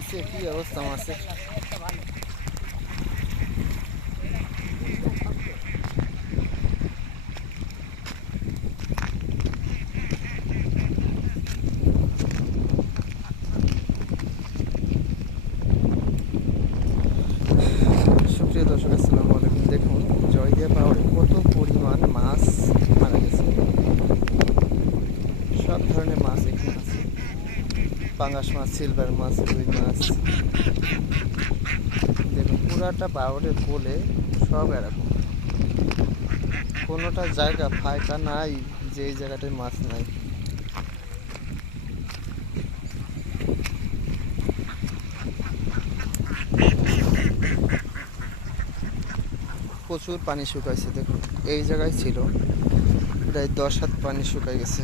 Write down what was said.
হয়েছে, কি অবস্থা মাছের। সুপ্রিয় দর্শক, আসসালামু আলাইকুম। দেখুন জয়দিয়া পাহাড়ে কত পরিমাণ মাছ মারা গেছে। সব ধরনের মাছ এখানে আছে, পাঙ্গাস মাছ, সিলভার মাছ, রুই মাছ। দেখুন পুরাটা পাহাড়ের কোলে সব এরকম, কোনোটা জায়গা ফাঁকা নাই যে এই জায়গাটায় মাছ নাই। প্রচুর পানি শুকাইছে। দেখুন এই জায়গায় ছিল প্রায় 10 হাত পানি শুকাই গেছে।